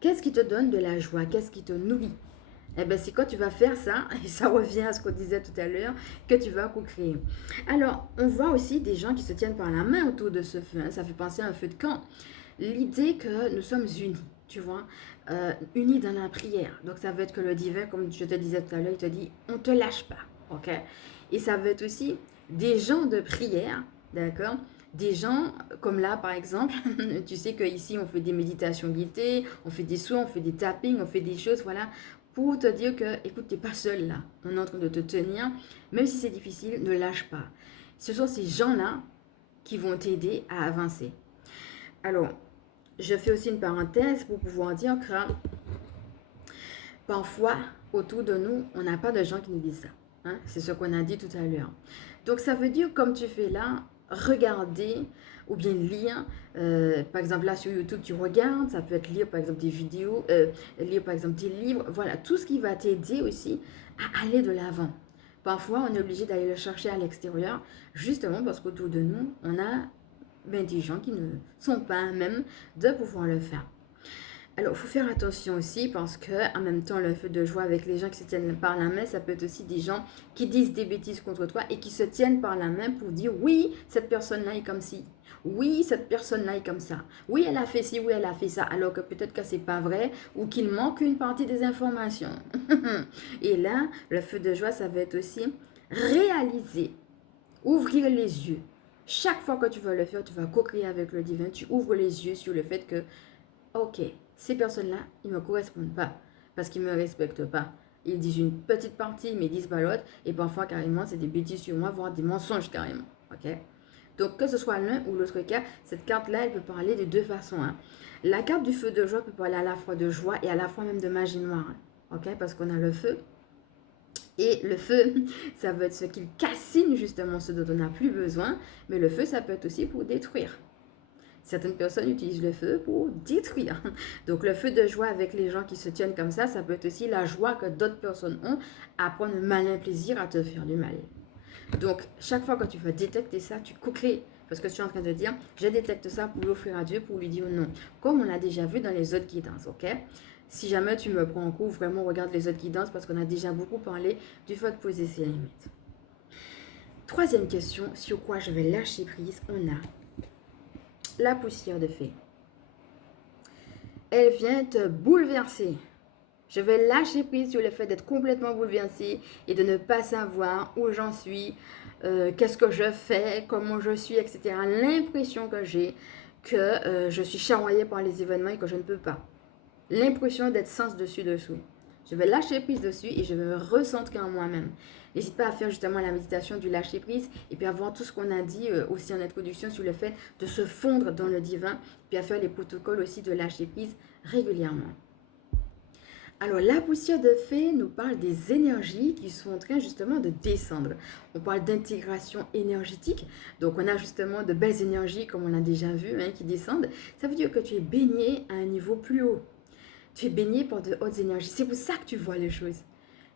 Qu'est-ce qui te donne de la joie? Qu'est-ce qui te nourrit? Eh bien, c'est quand tu vas faire ça, et ça revient à ce qu'on disait tout à l'heure, que tu vas co-créer. Alors, on voit aussi des gens qui se tiennent par la main autour de ce feu. Hein. Ça fait penser à un feu de camp. L'idée que nous sommes unis, tu vois, unis dans la prière. Donc, ça veut être que le divin, comme je te disais tout à l'heure, il te dit, on ne te lâche pas, ok? Et ça veut être aussi des gens de prière, d'accord? Des gens comme là, par exemple, tu sais qu'ici, on fait des méditations guidées, on fait des soins, on fait des tappings, on fait des choses, voilà, pour te dire que, écoute, tu n'es pas seul là. On est en train de te tenir. Même si c'est difficile, ne lâche pas. Ce sont ces gens-là qui vont t'aider à avancer. Alors, je fais aussi une parenthèse pour pouvoir dire que parfois, autour de nous, on n'a pas de gens qui nous disent ça. Hein? C'est ce qu'on a dit tout à l'heure. Donc, ça veut dire, comme tu fais là, regarder ou bien lire. Par exemple, là sur YouTube, tu regardes. Ça peut être lire, par exemple, des vidéos, lire, par exemple, des livres. Voilà, tout ce qui va t'aider aussi à aller de l'avant. Parfois, on est obligé d'aller le chercher à l'extérieur, justement parce qu'autour de nous, on a des gens qui ne sont pas à même de pouvoir le faire. Alors, il faut faire attention aussi parce que, en même temps, le feu de joie avec les gens qui se tiennent par la main, ça peut être aussi des gens qui disent des bêtises contre toi et qui se tiennent par la main pour dire oui, cette personne-là est comme ci. Oui, cette personne-là est comme ça. Oui, elle a fait ci, oui, elle a fait ça. Alors que peut-être que c'est pas vrai ou qu'il manque une partie des informations. Et là, le feu de joie, ça va être aussi réaliser Ouvrir les yeux. Chaque fois que tu vas le faire, tu vas co-créer avec le divin. Tu ouvres les yeux sur le fait que, ok, ces personnes-là, ils ne me correspondent pas parce qu'ils ne me respectent pas. Ils disent une petite partie, mais ils disent pas l'autre. Et parfois, carrément, c'est des bêtises sur moi, voire des mensonges carrément. Ok? Donc, que ce soit l'un ou l'autre cas, cette carte-là, elle peut parler de deux façons. Hein. La carte du feu de joie peut parler à la fois de joie et à la fois même de magie noire. Hein. Ok? Parce qu'on a le feu. Et le feu, ça veut être ce qui calcine justement ce dont on n'a plus besoin. Mais le feu, ça peut être aussi pour détruire. Certaines personnes utilisent le feu pour détruire. Donc le feu de joie avec les gens qui se tiennent comme ça peut être aussi la joie que d'autres personnes ont à prendre un malin plaisir à te faire du mal. Donc chaque fois que tu vas détecter ça, tu co-crées. Parce que tu es en train de dire, je détecte ça pour l'offrir à Dieu, pour lui dire non. Comme on l'a déjà vu dans les autres guidances, ok? Si jamais tu me prends en cours, vraiment regarde les autres guidances parce qu'on a déjà beaucoup parlé du fait de poser ses limites. Troisième question, sur quoi je vais lâcher prise, on a la poussière de fée. Elle vient te bouleverser. Je vais lâcher prise sur le fait d'être complètement bouleversée et de ne pas savoir où j'en suis, qu'est-ce que je fais, comment je suis, etc. L'impression que j'ai que je suis charriée par les événements et que je ne peux pas. L'impression d'être sens dessus-dessous. Je vais lâcher prise dessus et je vais me recentrer en moi-même. N'hésite pas à faire justement la méditation du lâcher prise et puis à voir tout ce qu'on a dit aussi en introduction sur le fait de se fondre dans le divin, puis à faire les protocoles aussi de lâcher prise régulièrement. Alors, la poussière de fée nous parle des énergies qui sont en train justement de descendre. On parle d'intégration énergétique. Donc, on a justement de belles énergies, comme on l'a déjà vu, hein, qui descendent. Ça veut dire que tu es baigné à un niveau plus haut. Tu es baigné par de hautes énergies. C'est pour ça que tu vois les choses.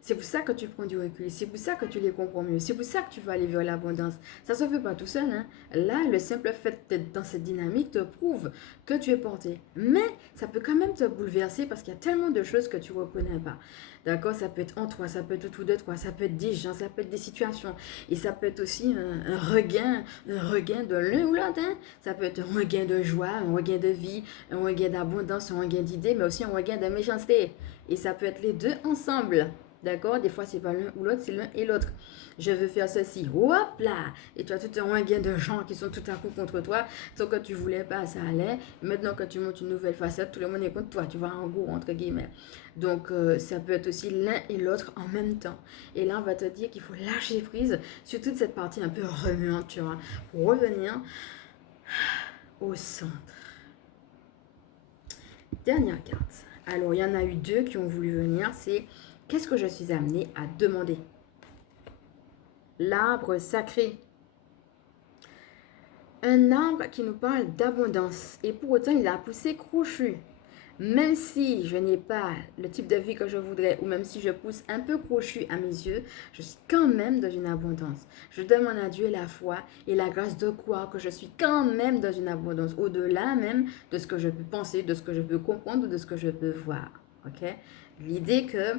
C'est pour ça que tu prends du recul. C'est pour ça que tu les comprends mieux. C'est pour ça que tu vas aller vers l'abondance. Ça ne se fait pas tout seul. Hein. Là, le simple fait d'être dans cette dynamique te prouve que tu es porté. Mais ça peut quand même te bouleverser parce qu'il y a tellement de choses que tu ne reconnais pas. D'accord? Ça peut être en toi, ça peut être autour de toi, ça peut être des gens, ça peut être des situations. Et ça peut être aussi un regain de l'un ou l'autre. Hein? Ça peut être un regain de joie, un regain de vie, un regain d'abondance, un regain d'idées, mais aussi un regain de méchanceté. Et ça peut être les deux ensemble. D'accord? Des fois, c'est pas l'un ou l'autre, c'est l'un et l'autre. Je veux faire ceci. Hop là! Et tu as tout un regain de gens qui sont tout à coup contre toi. Sauf que tu voulais pas, ça allait. Maintenant que tu montes une nouvelle facette, tout le monde est contre toi. Tu vas en gros, entre guillemets. Donc, ça peut être aussi l'un et l'autre en même temps. Et là, on va te dire qu'il faut lâcher prise sur toute cette partie un peu remuante, tu vois, pour revenir au centre. Dernière carte. Alors, il y en a eu deux qui ont voulu venir. C'est qu'est-ce que je suis amenée à demander? L'arbre sacré. Un arbre qui nous parle d'abondance. Et pour autant, il a poussé crochu. Même si je n'ai pas le type de vie que je voudrais, ou même si je pousse un peu crochu à mes yeux, je suis quand même dans une abondance. Je demande à Dieu la foi et la grâce de croire que je suis quand même dans une abondance, au-delà même de ce que je peux penser, de ce que je peux comprendre, de ce que je peux voir. Ok? L'idée que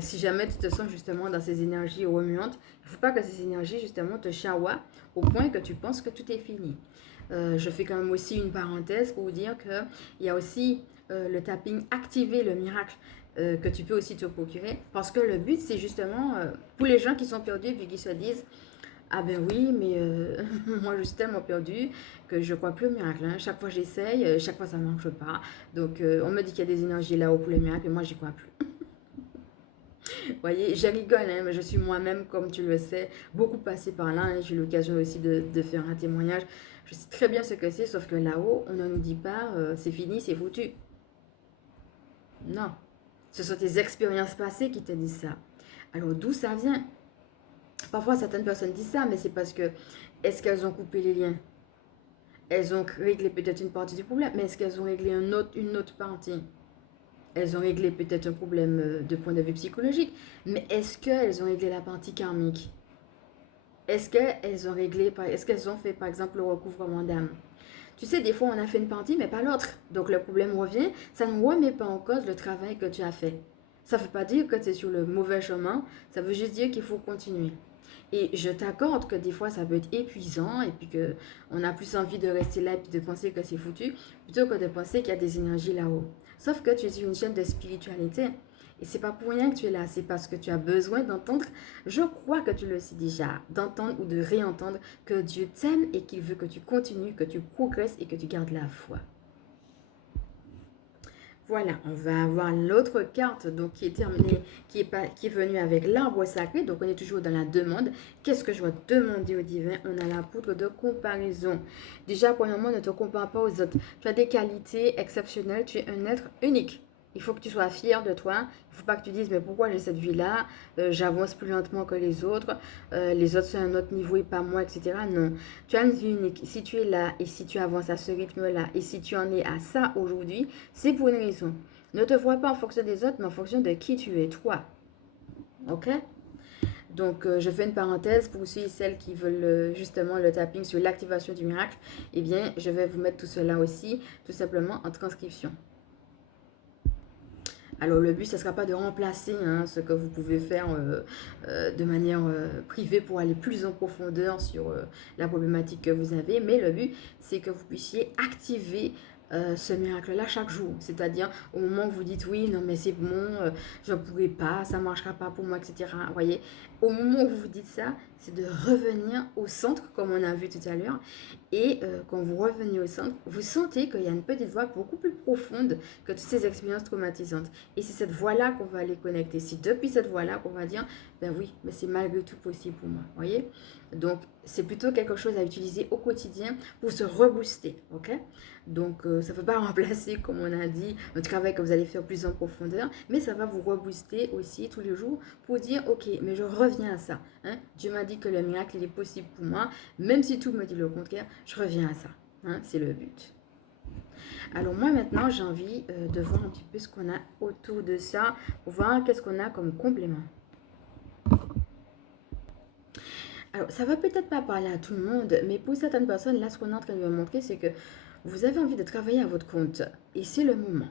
si jamais tu te sens justement dans ces énergies remuantes, il ne faut pas que ces énergies justement te charroient au point que tu penses que tout est fini. Je fais quand même aussi une parenthèse pour vous dire qu'il y a aussi le tapping activer le miracle que tu peux aussi te procurer. Parce que le but, c'est justement pour les gens qui sont perdus puis qui se disent ah ben oui, mais moi je suis tellement perdue que je ne crois plus au miracle. Hein. Chaque fois j'essaye, chaque fois ça ne marche pas. Donc on me dit qu'il y a des énergies là-haut pour le miracle et moi j'y crois plus. Vous voyez, je rigole, hein, mais je suis moi-même, comme tu le sais, beaucoup passée par là. Hein. J'ai eu l'occasion aussi de faire un témoignage. Je sais très bien ce que c'est, sauf que là-haut, on ne nous dit pas c'est fini, c'est foutu. Non. Ce sont tes expériences passées qui te disent ça. Alors d'où ça vient? Parfois, certaines personnes disent ça, mais c'est parce que est-ce qu'elles ont coupé les liens? Elles ont réglé peut-être une partie du problème, mais est-ce qu'elles ont réglé une autre partie? Elles ont réglé peut-être un problème de point de vue psychologique, mais est-ce qu'elles ont réglé la partie karmique? Est-ce qu'elles ont fait par exemple le recouvrement d'âme? Tu sais, des fois on a fait une partie, mais pas l'autre. Donc le problème revient, ça ne remet pas en cause le travail que tu as fait. Ça ne veut pas dire que tu es sur le mauvais chemin, ça veut juste dire qu'il faut continuer. Et je t'accorde que des fois ça peut être épuisant et puis qu'on a plus envie de rester là et puis de penser que c'est foutu plutôt que de penser qu'il y a des énergies là-haut. Sauf que tu es sur une chaîne de spiritualité Et c'est pas pour rien que tu es là, c'est parce que tu as besoin d'entendre, je crois que tu le sais déjà, d'entendre ou de réentendre que Dieu t'aime et qu'il veut que tu continues, que tu progresses et que tu gardes la foi. Voilà, on va avoir l'autre carte donc qui est terminée, qui est venue avec l'arbre sacré. Donc on est toujours dans la demande. Qu'est-ce que je dois demander au divin? On a la poudre de comparaison. Déjà, premièrement, ne te compare pas aux autres. Tu as des qualités exceptionnelles, tu es un être unique. Il faut que tu sois fier de toi. Il ne faut pas que tu dises, mais pourquoi j'ai cette vie-là? J'avance plus lentement que les autres sont à un autre niveau et pas moi, etc. Non, tu as une vie unique. Si tu es là et si tu avances à ce rythme-là et si tu en es à ça aujourd'hui, c'est pour une raison. Ne te vois pas en fonction des autres, mais en fonction de qui tu es, toi. Ok? Donc, je fais une parenthèse pour ceux et celles qui veulent justement le tapping sur l'activation du miracle. Eh bien, je vais vous mettre tout cela aussi, tout simplement en transcription. Alors le but, ce ne sera pas de remplacer ce que vous pouvez faire de manière privée pour aller plus en profondeur sur la problématique que vous avez, mais le but, c'est que vous puissiez activer ce miracle-là chaque jour. C'est-à-dire au moment où vous dites oui, non mais c'est bon, je ne pourrai pas, ça ne marchera pas pour moi, etc. Vous voyez, au moment où vous vous dites ça, c'est de revenir au centre, comme on a vu tout à l'heure. Et quand vous revenez au centre, vous sentez qu'il y a une petite voix beaucoup plus profonde que toutes ces expériences traumatisantes. Et c'est cette voix-là qu'on va aller connecter. C'est depuis cette voix-là qu'on va dire, ben oui, mais c'est malgré tout possible pour moi. Vous voyez? Donc, c'est plutôt quelque chose à utiliser au quotidien pour se rebooster. Ok? Donc, ça ne peut pas remplacer, comme on a dit, le travail que vous allez faire plus en profondeur, mais ça va vous rebooster aussi tous les jours pour dire, ok, mais je reviens à ça. Hein? Dieu m'a dit que le miracle, il est possible pour moi, même si tout me dit le contraire, je reviens à ça. Hein? C'est le but. Alors moi maintenant, j'ai envie de voir un petit peu ce qu'on a autour de ça, pour voir qu'est-ce qu'on a comme complément. Alors, ça va peut-être pas parler à tout le monde, mais pour certaines personnes, là, ce qu'on est en train de vous montrer, c'est que vous avez envie de travailler à votre compte. Et c'est le moment.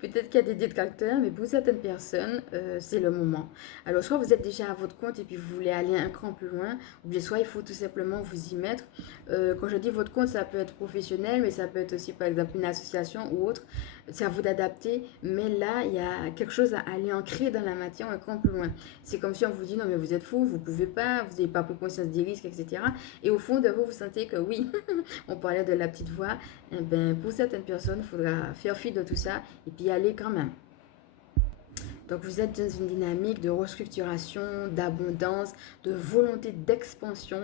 Peut-être qu'il y a des détracteurs, mais pour certaines personnes, c'est le moment. Alors, soit vous êtes déjà à votre compte et puis vous voulez aller un cran plus loin, ou bien soit il faut tout simplement vous y mettre. Quand je dis votre compte, ça peut être professionnel, mais ça peut être aussi, par exemple, une association ou autre. C'est à vous d'adapter, mais là, il y a quelque chose à aller ancrer dans la matière un cran plus loin. C'est comme si on vous dit, non, mais vous êtes fou, vous ne pouvez pas, vous n'avez pas pris conscience des risques, etc. Et au fond de vous, vous sentez que oui, on parlait de la petite voix. Eh ben, pour certaines personnes, il faudra faire fi de tout ça et puis y aller quand même. Donc vous êtes dans une dynamique de restructuration, d'abondance, de volonté d'expansion.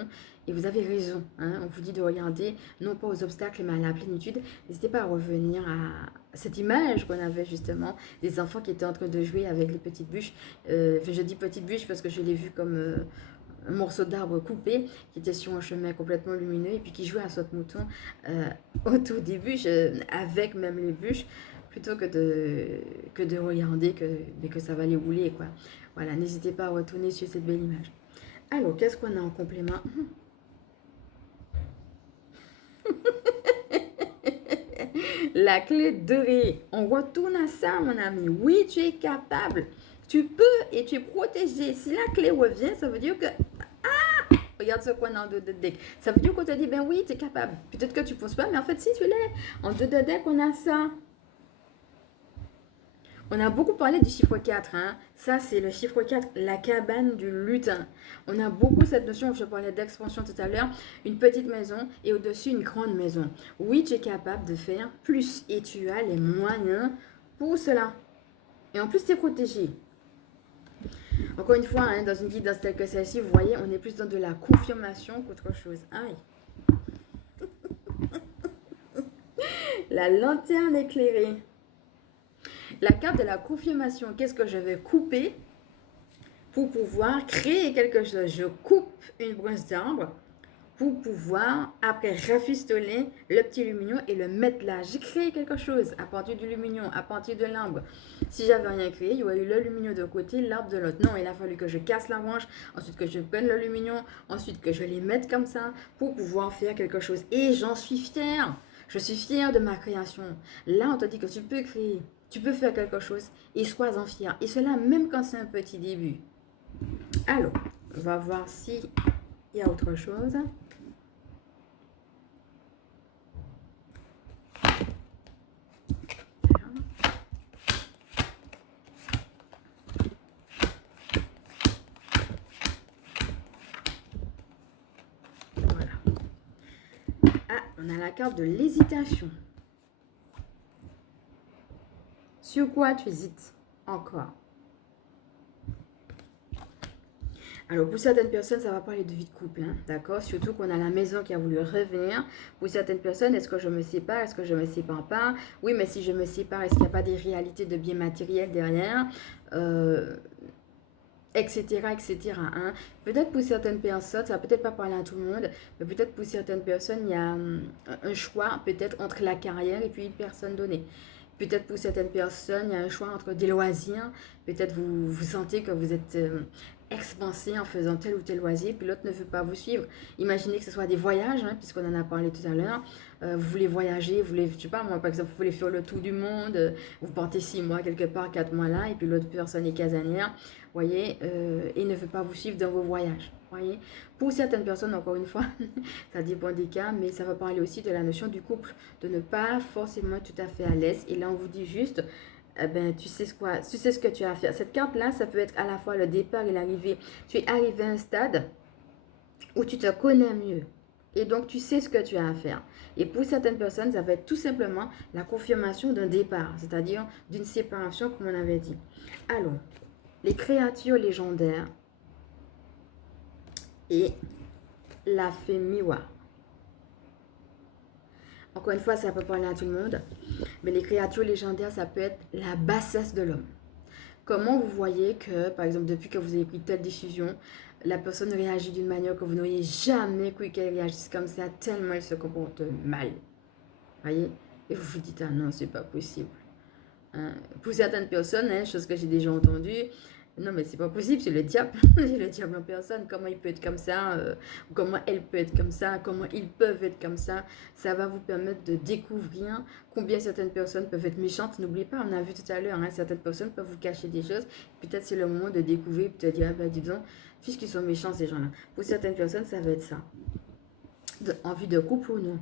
Et vous avez raison. Hein, on vous dit de regarder non pas aux obstacles mais à la plénitude. N'hésitez pas à revenir à cette image qu'on avait justement des enfants qui étaient en train de jouer avec les petites bûches. Je dis petites bûches parce que je l'ai vu comme un morceau d'arbre coupé qui était sur un chemin complètement lumineux et puis qui jouait à saute-mouton autour des bûches, avec même les bûches, plutôt que de regarder que ça va les rouler, quoi. Voilà, n'hésitez pas à retourner sur cette belle image. Alors, qu'est-ce qu'on a en complément? La clé dorée. On retourne à ça, mon ami. Oui, tu es capable. Tu peux et tu es protégé. Si la clé revient, ça veut dire que... Ah! Regarde ce qu'on a en deux de deck. Ça veut dire qu'on te dit, ben oui, tu es capable. Peut-être que tu ne penses pas, mais en fait, si tu l'es. En deux de deck, on a ça. On a beaucoup parlé du chiffre 4. Hein. Ça, c'est le chiffre 4, la cabane du lutin. On a beaucoup cette notion, je parlais d'expansion tout à l'heure, une petite maison et au-dessus une grande maison. Oui, tu es capable de faire plus et tu as les moyens pour cela. Et en plus, tu es protégé. Encore une fois, hein, dans une guidance telle que celle-ci, vous voyez, on est plus dans de la confirmation qu'autre chose. Aïe. La lanterne éclairée. La carte de la confirmation, qu'est-ce que je vais couper pour pouvoir créer quelque chose? Je coupe une branche d'arbre pour pouvoir, après, rafistoler le petit lumignon et le mettre là. J'ai créé quelque chose à partir du lumignon, à partir de l'arbre. Si j'avais rien créé, il y aurait eu le lumignon de côté, l'arbre de l'autre. Non, il a fallu que je casse la branche, ensuite que je prenne le lumignon, ensuite que je les mette comme ça pour pouvoir faire quelque chose. Et j'en suis fière. Je suis fière de ma création. Là, on te dit que tu peux créer, tu peux faire quelque chose et sois-en fier. Et cela même quand c'est un petit début. Alors, on va voir s'il y a autre chose. On a la carte de l'hésitation. Sur quoi tu hésites encore? Alors, pour certaines personnes, ça va parler de vie de couple, hein, d'accord? Surtout qu'on a la maison qui a voulu revenir. Pour certaines personnes, est-ce que je me sépare? Est-ce que je me sépare pas? Oui, mais si je me sépare, est-ce qu'il n'y a pas des réalités de biens matériels derrière? Etc., etc. Hein. Peut-être pour certaines personnes, ça va peut-être pas parler à tout le monde, mais peut-être pour certaines personnes, il y a un choix peut-être entre la carrière et puis une personne donnée. Peut-être pour certaines personnes, il y a un choix entre des loisirs. Peut-être vous sentez que vous êtes expansé en faisant tel ou tel loisir, puis l'autre ne veut pas vous suivre. Imaginez que ce soit des voyages, hein, puisqu'on en a parlé tout à l'heure. Vous voulez voyager, vous voulez, je sais pas, moi par exemple, vous voulez faire le tour du monde, vous partez 6 mois quelque part, 4 mois là, et puis l'autre personne est casanière, voyez, et ne veut pas vous suivre dans vos voyages. Voyez. Pour certaines personnes, encore une fois, ça dépend des cas, mais ça va parler aussi de la notion du couple, de ne pas forcément tout à fait à l'aise. Et là, on vous dit juste, ben, tu sais ce que tu as à faire. Cette carte-là, ça peut être à la fois le départ et l'arrivée. Tu es arrivé à un stade où tu te connais mieux. Et donc, tu sais ce que tu as à faire. Et pour certaines personnes, ça va être tout simplement la confirmation d'un départ, c'est-à-dire d'une séparation, comme on avait dit. Alors, les créatures légendaires et la fée Miwa. Encore une fois, ça peut parler à tout le monde. Mais les créatures légendaires, ça peut être la bassesse de l'homme. Comment vous voyez que, par exemple, depuis que vous avez pris telle décision, la personne réagit d'une manière que vous n'auriez jamais cru qu'elle réagisse comme ça, tellement elle se comporte mal. Voyez? Et vous vous dites, ah non, c'est pas possible. Hein? Pour certaines personnes, hein, chose que j'ai déjà entendue, non mais c'est pas possible, c'est le diable, c'est le diable en personne, comment il peut être comme ça, comment elle peut être comme ça, comment ils peuvent être comme ça, ça va vous permettre de découvrir combien certaines personnes peuvent être méchantes. N'oubliez pas, on a vu tout à l'heure, hein, certaines personnes peuvent vous cacher des choses, peut-être c'est le moment de découvrir, peut-être dire, ah ben dis donc, fiche qu'ils sont méchants ces gens-là. Pour certaines personnes, ça va être ça, en vue de couple ou non.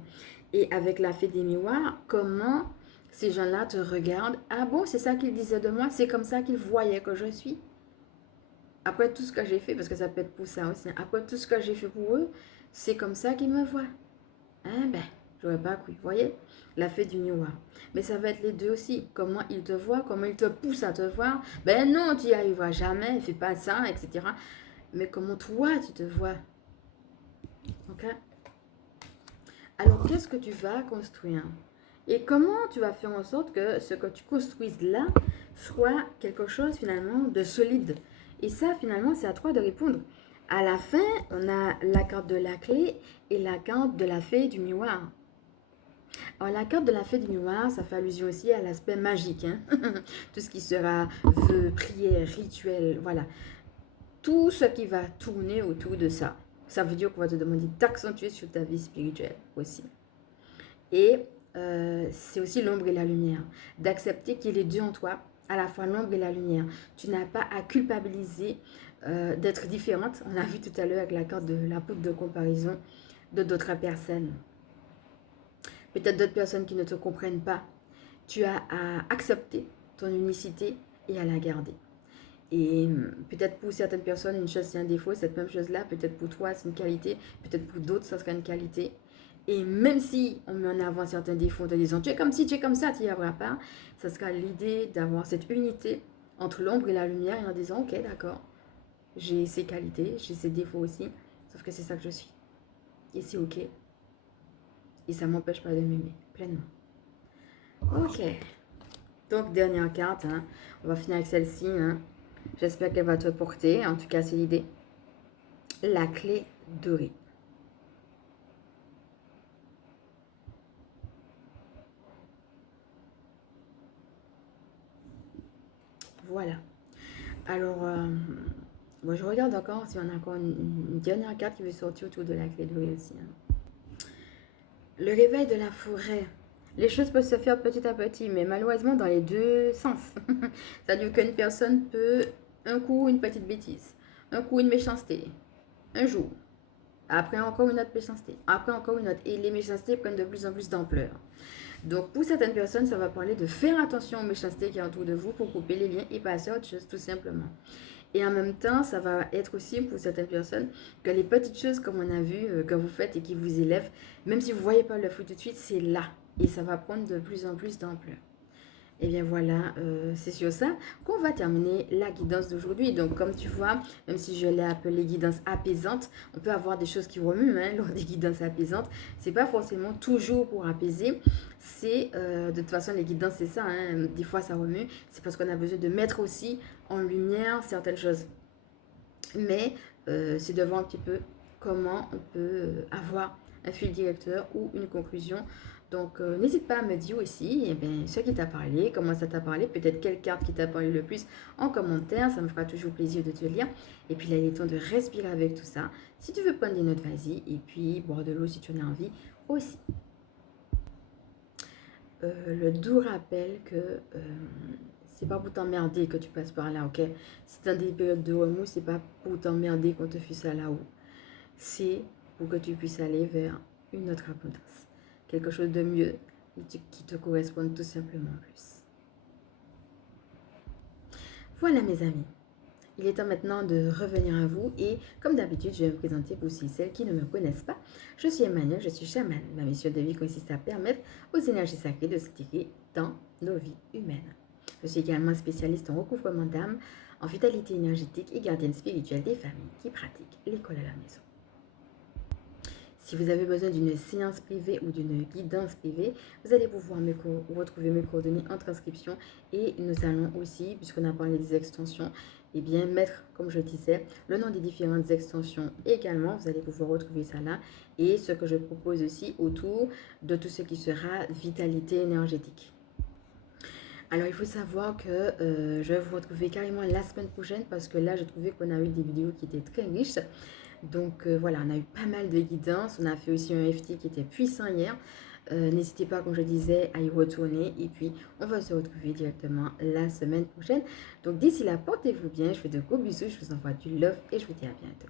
Et avec la fée des miroirs, comment ces gens-là te regardent, ah bon, c'est ça qu'ils disaient de moi, c'est comme ça qu'ils voyaient que je suis. Après tout ce que j'ai fait, parce que ça peut être pour ça aussi, après tout ce que j'ai fait pour eux, c'est comme ça qu'ils me voient. Hein, ben, j'aurais pas cru, vous voyez, la fée du miroir. Mais ça va être les deux aussi, comment ils te voient, comment ils te poussent à te voir. Ben non, tu n'y arriveras jamais, fais pas ça, etc. Mais comment toi, tu te vois. Ok? Alors, qu'est-ce que tu vas construire? Et comment tu vas faire en sorte que ce que tu construises là soit quelque chose finalement de solide? Et ça, finalement, c'est à toi de répondre. À la fin, on a la carte de la clé et la carte de la fée du miroir. Alors, la carte de la fée du miroir, ça fait allusion aussi à l'aspect magique. Hein? Tout ce qui sera vœux, prières, rituels, voilà. Tout ce qui va tourner autour de ça. Ça veut dire qu'on va te demander d'accentuer sur ta vie spirituelle aussi. Et c'est aussi l'ombre et la lumière. D'accepter qu'il y ait les deux en toi, à la fois l'ombre et la lumière. Tu n'as pas à culpabiliser d'être différente. On l'a vu tout à l'heure avec la carte de la poudre de comparaison de d'autres personnes. Peut-être d'autres personnes qui ne te comprennent pas. Tu as à accepter ton unicité et à la garder. Et peut-être pour certaines personnes, une chose c'est un défaut, cette même chose-là, peut-être pour toi c'est une qualité, peut-être pour d'autres ça sera une qualité. Et même si on met en avant certains défauts en te disant tu es comme ci, tu es comme ça, tu n'y arriveras pas, ça sera l'idée d'avoir cette unité entre l'ombre et la lumière et en disant ok d'accord, j'ai ces qualités, j'ai ces défauts aussi, sauf que c'est ça que je suis. Et c'est ok. Et ça ne m'empêche pas de m'aimer pleinement. Ok. Donc dernière carte, hein. On va finir avec celle-ci. Hein. J'espère qu'elle va te porter, en tout cas c'est l'idée. La clé dorée. Voilà. Alors, bon, je regarde encore si on a encore une dernière carte qui veut sortir autour de la clé dorée aussi. Hein. Le réveil de la forêt. Les choses peuvent se faire petit à petit, mais malheureusement dans les deux sens. C'est-à-dire qu'une personne peut, un coup, une petite bêtise, un coup, une méchanceté, un jour, après encore une autre méchanceté, après encore une autre. Et les méchancetés prennent de plus en plus d'ampleur. Donc pour certaines personnes, ça va parler de faire attention aux méchancetés qui est autour de vous pour couper les liens et passer à autre chose tout simplement. Et en même temps, ça va être aussi pour certaines personnes que les petites choses, comme on a vu, que vous faites et qui vous élèvent, même si vous ne voyez pas le fruit tout de suite, c'est là. Et ça va prendre de plus en plus d'ampleur. Et bien voilà, c'est sur ça qu'on va terminer la guidance d'aujourd'hui. Donc comme tu vois, même si je l'ai appelée guidance apaisante, on peut avoir des choses qui remuent lors des guidances apaisantes. C'est pas forcément toujours pour apaiser. C'est de toute façon les guidances c'est ça. Des fois ça remue. C'est parce qu'on a besoin de mettre aussi en lumière certaines choses. Mais c'est de voir un petit peu comment on peut avoir un fil directeur ou une conclusion. Donc, n'hésite pas à me dire aussi ce qui t'a parlé, comment ça t'a parlé, peut-être quelle carte qui t'a parlé le plus en commentaire. Ça me fera toujours plaisir de te lire. Et puis là, il est temps de respirer avec tout ça. Si tu veux prendre des notes, vas-y. Et puis, boire de l'eau si tu en as envie aussi. Le doux rappel que c'est pas pour t'emmerder que tu passes par là, ok? Si tu as des périodes de remous, c'est pas pour t'emmerder qu'on te fait ça là-haut. C'est pour que tu puisses aller vers une autre abondance. Quelque chose de mieux et qui te corresponde tout simplement plus. Voilà mes amis. Il est temps maintenant de revenir à vous et comme d'habitude, je vais me présenter pour ceux et celles qui ne me connaissent pas. Je suis Emmanuel, je suis chamane. Ma mission de vie consiste à permettre aux énergies sacrées de s'intégrer dans nos vies humaines. Je suis également spécialiste en recouvrement d'âme, en vitalité énergétique et gardienne spirituelle des familles qui pratiquent l'école à la maison. Si vous avez besoin d'une séance privée ou d'une guidance privée, vous allez pouvoir retrouver mes coordonnées en transcription et nous allons aussi, puisqu'on a parlé des extensions, mettre, comme je disais, le nom des différentes extensions également. Vous allez pouvoir retrouver ça là et ce que je propose aussi autour de tout ce qui sera vitalité énergétique. Alors, il faut savoir que je vais vous retrouver carrément la semaine prochaine parce que là, j'ai trouvé qu'on a eu des vidéos qui étaient très riches. Donc voilà, on a eu pas mal de guidance. On a fait aussi un FT qui était puissant hier. N'hésitez pas, comme je disais, à y retourner. Et puis, on va se retrouver directement la semaine prochaine. Donc d'ici là, portez-vous bien. Je fais de gros bisous. Je vous envoie du love et je vous dis à bientôt.